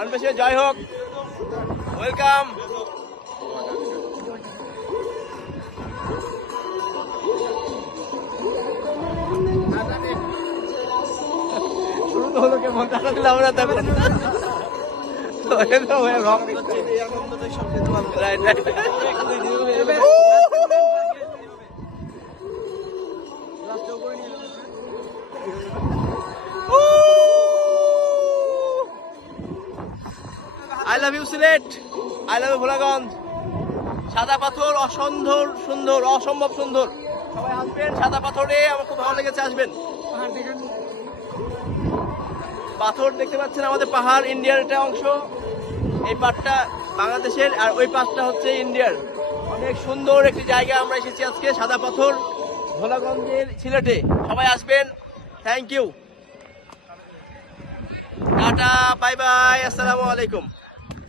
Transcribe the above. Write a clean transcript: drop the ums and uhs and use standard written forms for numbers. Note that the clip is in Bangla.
অনবেশে জয় হোক, ওয়েলকাম। শুরু তো হলো কেমন টাকা দিলে আমরা তখন I love you Sylhet, I love you Bholaganj. সাদা পাথর অসুন্দর সুন্দর, অসম্ভব সুন্দর। সবাই আসবেন সাদা পাথরে, আমার খুব ভালো লেগেছে, আসবেন। পাথর দেখতে পাচ্ছেন, আমাদের পাহাড় ইন্ডিয়ার একটা অংশ। এই পাটটা বাংলাদেশের আর ওই পাশটা হচ্ছে ইন্ডিয়ার। অনেক সুন্দর একটি জায়গা আমরা এসেছি আজকে, সাদা পাথর, ভোলাগঞ্জের সিলেটে। সবাই আসবেন, thank you, tata, bye bye, আসসালামু আলাইকুম।